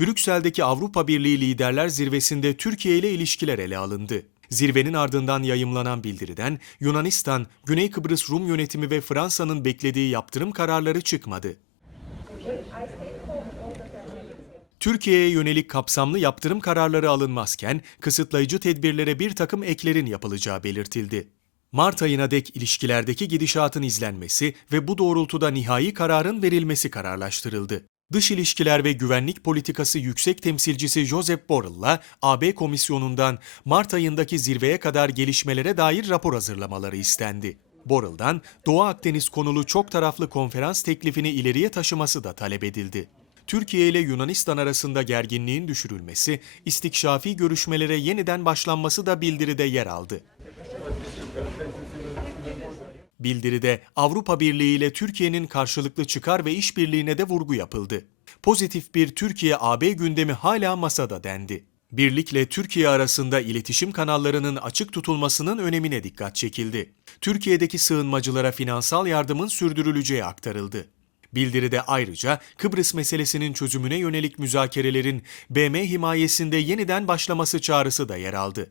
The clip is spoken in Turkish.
Brüksel'deki Avrupa Birliği Liderler Zirvesi'nde Türkiye ile ilişkiler ele alındı. Zirvenin ardından yayımlanan bildiriden Yunanistan, Güney Kıbrıs Rum yönetimi ve Fransa'nın beklediği yaptırım kararları çıkmadı. Türkiye'ye yönelik kapsamlı yaptırım kararları alınmazken kısıtlayıcı tedbirlere bir takım eklerin yapılacağı belirtildi. Mart ayına dek ilişkilerdeki gidişatın izlenmesi ve bu doğrultuda nihai kararın verilmesi kararlaştırıldı. Dış İlişkiler ve Güvenlik Politikası Yüksek Temsilcisi Joseph Borrell'la AB Komisyonu'ndan Mart ayındaki zirveye kadar gelişmelere dair rapor hazırlamaları istendi. Borrell'dan Doğu Akdeniz konulu çok taraflı konferans teklifini ileriye taşıması da talep edildi. Türkiye ile Yunanistan arasında gerginliğin düşürülmesi, istikşafi görüşmelere yeniden başlanması da bildiride yer aldı. Bildiride Avrupa Birliği ile Türkiye'nin karşılıklı çıkar ve işbirliğine de vurgu yapıldı. Pozitif bir Türkiye-AB gündemi hala masada dendi. Birlikle Türkiye arasında iletişim kanallarının açık tutulmasının önemine dikkat çekildi. Türkiye'deki sığınmacılara finansal yardımın sürdürüleceği aktarıldı. Bildiride ayrıca Kıbrıs meselesinin çözümüne yönelik müzakerelerin BM himayesinde yeniden başlaması çağrısı da yer aldı.